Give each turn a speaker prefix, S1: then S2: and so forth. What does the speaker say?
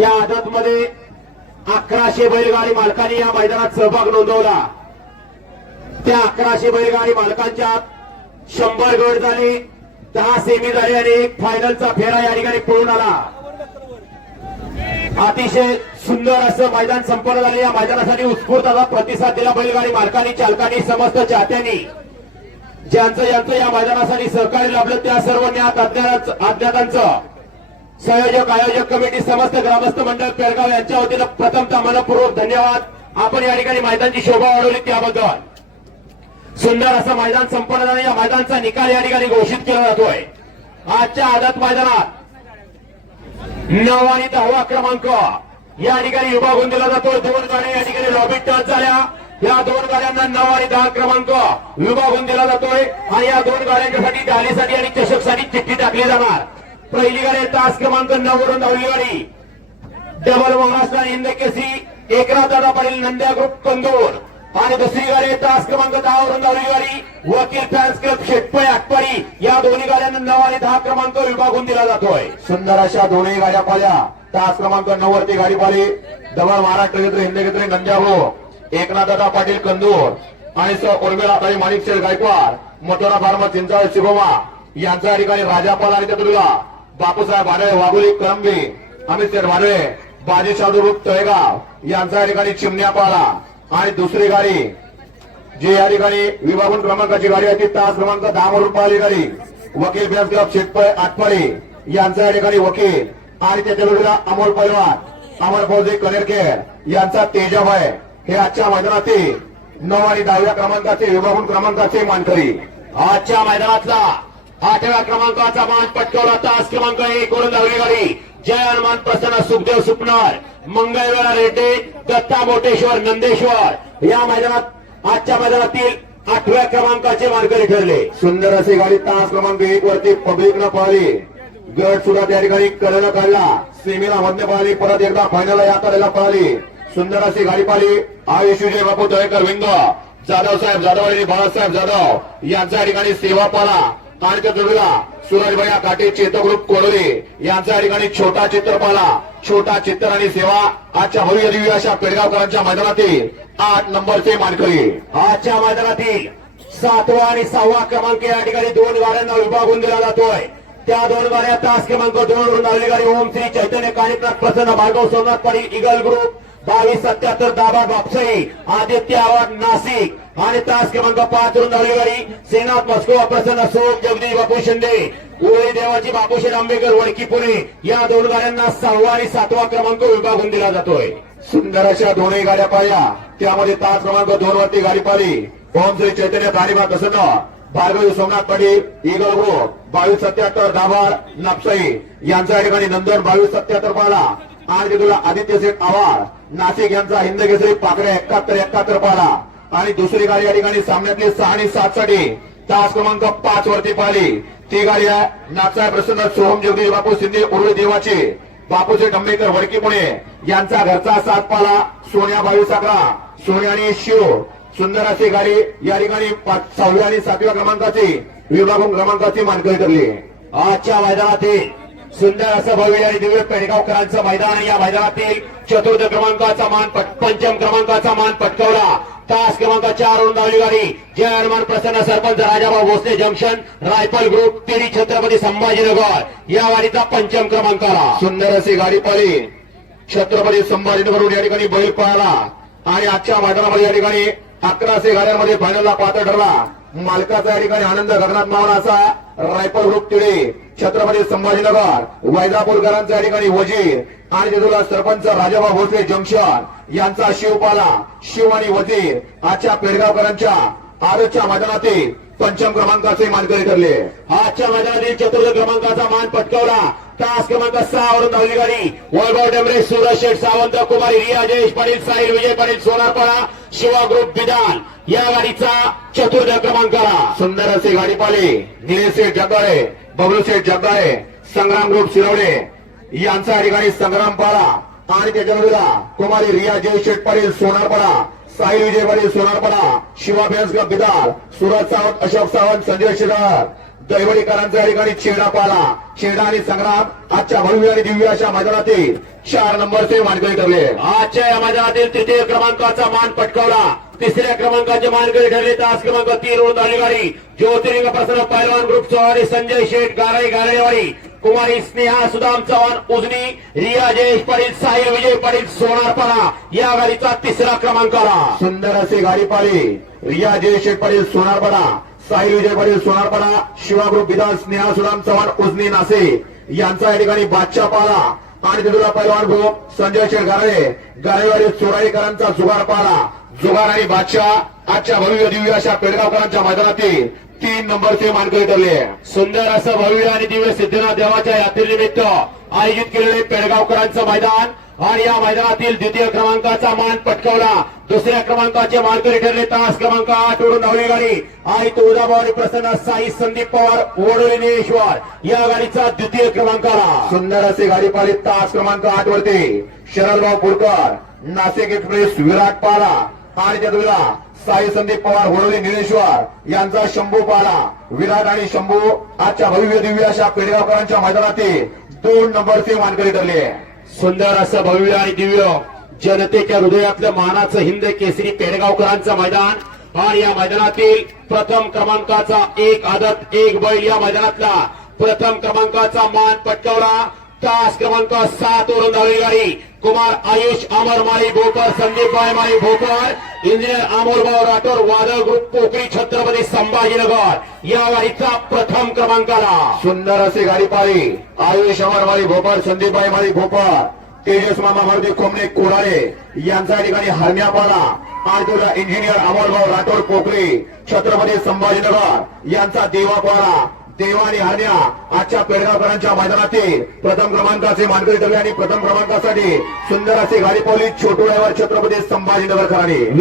S1: या आदत मध्ये अकराशे बैलगाडी मालकांनी या मैदानात सहभाग नोंदवला. त्या अकराशे बैलगाडी मालकांच्या शंभर गट झाले दहा सेमी झाले आणि एक फायनलचा फेरा या ठिकाणी पळून आला. अतिशय सुंदर असं मैदान संपन्न झाले. या मैदानासाठी उत्स्फूर्त असा प्रतिसाद दिला बैलगाडी मालकांनी चालकांनी समस्त चाहत्यांनी ज्यांचं ज्यांचं या मैदानासाठी सहकार्य लाभलं त्या सर्व ज्ञात अज्ञातांचं संयोजक आयोजक कमिटी समस्त ग्रामस्थ मंडळ पेरगाव यांच्या वतीनं प्रथमतः मनपूर्वक धन्यवाद. आपण या ठिकाणी मैदानची शोभा वाढवली त्याबद्दल. सुंदर असं मैदान संपन्न झालं. या मैदानचा निकाल या ठिकाणी घोषित केला जातोय. आजच्या आदत मैदानात नऊ आणि दहावा क्रमांक. या ठिकाणी विभागून दिला जातो दोन गाड्या या ठिकाणी लॉबी टच झाल्या. या दोन गाड्यांना नऊ आणि दहा क्रमांक विभागून दिला जातोय. आणि या दोन गाड्यांच्यासाठी डालीसाठी आणि चषकसाठी चिठ्ठी टाकली जाणार. पहिली गाडी तास क्रमांक नऊ वरून धावली गाडी. डबल महाराष्ट्र हिंद केसी एकनाथ दादा पाटील नंद्या ग्रुप कंदूर आणि दुसरी गाडी तास क्रमांक दहा वरून धावली गाडी वकील फॅन्स क्लब शेटपय आटपाडी. या दोन्ही गाड्यांना नऊ आणि दहा क्रमांक विभागून दिला जातोय. सुंदर अशा दोन्ही गाड्या पाल्या. तास क्रमांक नऊ वरती गाडी पाली. डबल महाराष्ट्र क्षेत्र हिंद क्षेत्र नंद्या ग्रुप एकनाथ दादा पाटील कंदूर. आणि स उर्मिला ताई माणिक शेठ गायकवाड. मोटोरा फार्मा चिंचाळ शिवमा यांचा ठिकाणी राजापाल आणि चतुर्गा बापूसाहेब वाडळे वाघुली करंबी अमित शेठ वाडळे बाजी शादूरूप तळेगाव यांचा या ठिकाणी चिमण्या पाला. आणि दुसरी गाडी जी या ठिकाणी विभागून क्रमांकाची गाडी आहे ती तास क्रमांक दहा वरून पाहिली गाडी. वकील फॅन्स क्लब शेतपळे आटपाडे यांचा या ठिकाणी वकील. आणि त्याच्या जोडीला अमोल पैलवान अमर फौजी कनेरखेर यांचा तेजाभाई हे आजच्या मैदानातील नऊ आणि दहाव्या क्रमांकाचे विभागून क्रमांकाचे मानकरी. आजच्या मैदानातला आठव्या क्रमांकाचा मान पटकवला तास क्रमांक एक वरून धावली जय हनुमान प्रसन्न सुखदेव सुपणार. मंगळवेळा रेटे दत्ता मोटेश्वर नंदेश्वर. या मैदानात आजच्या मैदानातील आठव्या क्रमांकाचे मानकरी ठरले. सुंदर अशी गाडी तास क्रमांक एक वरती पब्लिकनं पाहिली. गट सुद्धा त्या ठिकाणी कडेला काढला. सेमीला मध्य पाहिली परत एकदा फायनल या करायला पाहिली. सुंदर अशी गाडी पाहिली. आयुष्य विजय बापू दयकर विंग. जाधव साहेब जाधव आणि बाळासाहेब जाधव यांच्या ठिकाणी सेवा पाला. आणि त्या जोडीला सूरजभैया काटे चेतकरूप ग्रुप कोडोले यांचा ठिकाणी छोटा चित्रपाला छोटा चित्र आणि सेवा आजच्या भव्य दिव्य अशा पेडगावकरांच्या मैदानातील आठ नंबरचे मानकरी. आजच्या मैदानातील सातवा आणि सहावा क्रमांक या ठिकाणी दोन गाड्यांना विभागून दिला जातोय. त्या दोन गाड्या तास क्रमांक दोन वरून गाडी ओम श्री चैतन्य कानिकनाथ प्रसन्न भार्गव सोमनाथ पाटील इगल ग्रुप बावीस सत्याहत्तर दाबा बापसाई आदित्य आवाड नाशिक. आणि तास क्रमांक पाच वरून धावली गाडी मस्को प्रसन्न सोम जगदीश बापू शिंदे. उरळी देवाची बापूशेठ आंबेकर वडकी पुणे. या दोन गाड्यांना सहावा आणि सातवा क्रमांक विभागून दिला जातोय. सुंदर अशा दोनही गाड्या पाहिल्या त्यामध्ये तास क्रमांक दोन वरती गाडी पाहिली ओम श्री चैतन्य कानिबा प्रसन्न. भार्गवी सोमनाथ पाटील इगल ग्रुप बावीस सत्याहत्तर दाभार नापसाई. यांच्या ठिकाणी नंदन बावीस सत्याहत्तर पाला आणि तुला आदित्य शेठ आवार नाशिक यांचा हिंद केसरी पाकड्या एकाहत्तर एकाहत्तर पाला. आणि दुसरी गाडी या ठिकाणी सामन्यातली सहा आणि सात साठी तास क्रमांक पाच वरती पाहिली. ती गाडी आहे नाथसाहेब प्रसन्न सोहम जगदीश बापू शिंदे उर्वी देवाचे. बापूचे डंबेकर वडकी पुणे. यांचा घरचा सात पाला सोन्या बावीस साखरा. सोन्या आणि शिव. सुंदर अशी गाडी या ठिकाणी सहाव्या आणि सातव्या क्रमांकाची. विभागून क्रमांकाची मानकरी ठरली. आजच्या मैदानातील सुंदर असं भव्य आणि दिव्य पेडगावकरांचं मैदान या मैदानातील चतुर्थ क्रमांकाचा मान पंचम क्रमांकाचा मान पटकवला. तास क्रमांक चार वरून धावली गाडी. जय हनुमान प्रसन्न sarpanch Rajabhau Bhosale junction rifle group तिरी Chhatrapati Sambhajinagar. या गाडीचा पंचम क्रमांक आला सुंदर अशी गाडी पाली छत्रपती संभाजीनगरहून या ठिकाणी बैल पळाला. आणि आजच्या मैदानामध्ये या ठिकाणी अकराशे गाड्यांमध्ये फायनलला पात्र ठरला. मालकाचा या ठिकाणी आनंद गगनात मावळा असा रायफल ग्रुप तिळे छत्रपती संभाजीनगर वैजापूरकरांचा या ठिकाणी वजीर आणि तिथला सरपंच राजाबा भोसले जंक्शन यांचा शिवपाला शिव आणि वजीर आजच्या पेडगावकरांच्या आजच्या मैदानातील पंचम क्रमांकाचे मानकरी ठरले. आजच्या मैदानातील चतुर्थ क्रमांकाचा मान पटकावला. तास क्रमांक सहा वरून धावली गाडी. वैभव डेमरे सूरज शेठ सावंत कुमारी रिया जयेश पाटील साहिल विजय पाटील सोनारपाडा शिवा ग्रुप विधान या गाडीचा चतुर्थ क्रमांक सुंदर असे गाडी पाली. निलेश शेठ जगाळे बबलू शेठ संग्राम ग्रुप शिरवडे यांचा अधिकारी संग्राम पाला आणि त्याच्या बाजूला कुमारी रिया जय शेठ पाटील सोनारपाडा साई विजय पाटील शिवा फॅन्स बिदार सुरज सावंत अशोक सावंत संजय शिरार
S2: दैवडीकरांचा या ठिकाणी चेडा पाला चेडा आणि संग्राम आजच्या भव्य आणि दिव्य अशा मैदानातील चार नंबरचे मानकरी ठरले.
S1: आजच्या या मैदानातील तृतीय क्रमांकाचा मान पटकावला. तिसऱ्या क्रमांकाचे मानकरी ठरले तास क्रमांक तीन वरून आली प्रसन्न पैलवान ग्रुप चौहारी संजय शेठ गाराई गारेवाडी कुमारी स्नेहा सुदाम चव्हाण उजनी रिया जयेश पाटील साहिल विजय पाटील सोनारपाडा या गाडीचा तिसरा क्रमांक आला.
S2: सुंदर असे गाडी पाळी. रिया जयशेठ पाटील सोनारपाडा साहिल विजय पाटील सोनारपाडा शिवागृप विधान स्नेहा सुदाम चव्हाण उजनी नासे यांचा या ठिकाणी बादशाह पाला आणि तिथला पैलवान ग्रुप संजय शेठ गारेवाडी चोराईकरांचा जुगार पाला जुगार आणि बादशाह आजच्या भव्य दिव्य अशा पेडगावकरांच्या मैदानातील तीन नंबरचे मानकरी ठरले.
S1: सुंदर असं भव्य आणि दिव्य सिद्धनाथ देवाच्या यात्रेनिमित्त आयोजित केलेले पेडगावकरांचं मैदान आणि या मैदानातील द्वितीय क्रमांकाचा मान पटकावला. दुसऱ्या क्रमांकाचे मानकरी ठरले. तास क्रमांक आठ वरून धावली गाडी. आई तुळजाभवानी प्रसन्न साई संदीप पवार ओढोली निळेश्वर या गाडीचा द्वितीय क्रमांक आला
S2: सुंदर असे गाडी पाळीत तास क्रमांक आठ वरती शरदभाऊ बोरकर नाशिक एक्सप्रेस विराट पाला आणि त्या साई संदीप पवार होळोली निळेश्वर यांचा शंभू पाला. विराट आणि शंभू आजच्या भव्य दिव्य अशा पेडगावकरांच्या मैदानातील दोन नंबरचे मानकरी ठरले.
S1: सुंदर असं भव्य आणि दिव्य जनतेच्या हृदयातलं मानाचं हिंद केसरी पेडगावकरांचं मैदान. आणि या मैदानातील प्रथम क्रमांकाचा एक आदत एक बैल या मैदानातला प्रथम क्रमांकाचा मान पटकावला. तास क्रमांक सात वरून धावली गाडी. कुमार आयुष अमर माळी भोकर संदीप भाई माळी भोकर. इंजिनियर अमोलभाऊ राठोड वादळ ग्रुप पोकळी छत्रपती संभाजीनगर. या गाडीचा प्रथम क्रमांक आला
S2: सुंदर असे गाडी पाळी. आयुष अमरमाळी भोपर संदीपबाई माळी भोपर तेजस मामा मारुती कोमणे कोराळे. यांच्या ठिकाणी हरण्या पाला आणि इंजिनियर अमोलभाऊ राठोड पोकळे छत्रपती संभाजीनगर यांचा देवा देवाने हरण्या आजच्या पेडगावकरांच्या मैदानातील प्रथम क्रमांकाचे मानकरी ठरले आणि प्रथम क्रमांकासाठी सुंदर असे गाडी पावली छोटू ड्रायव्हर छत्रपती संभाजीनगरकरांनी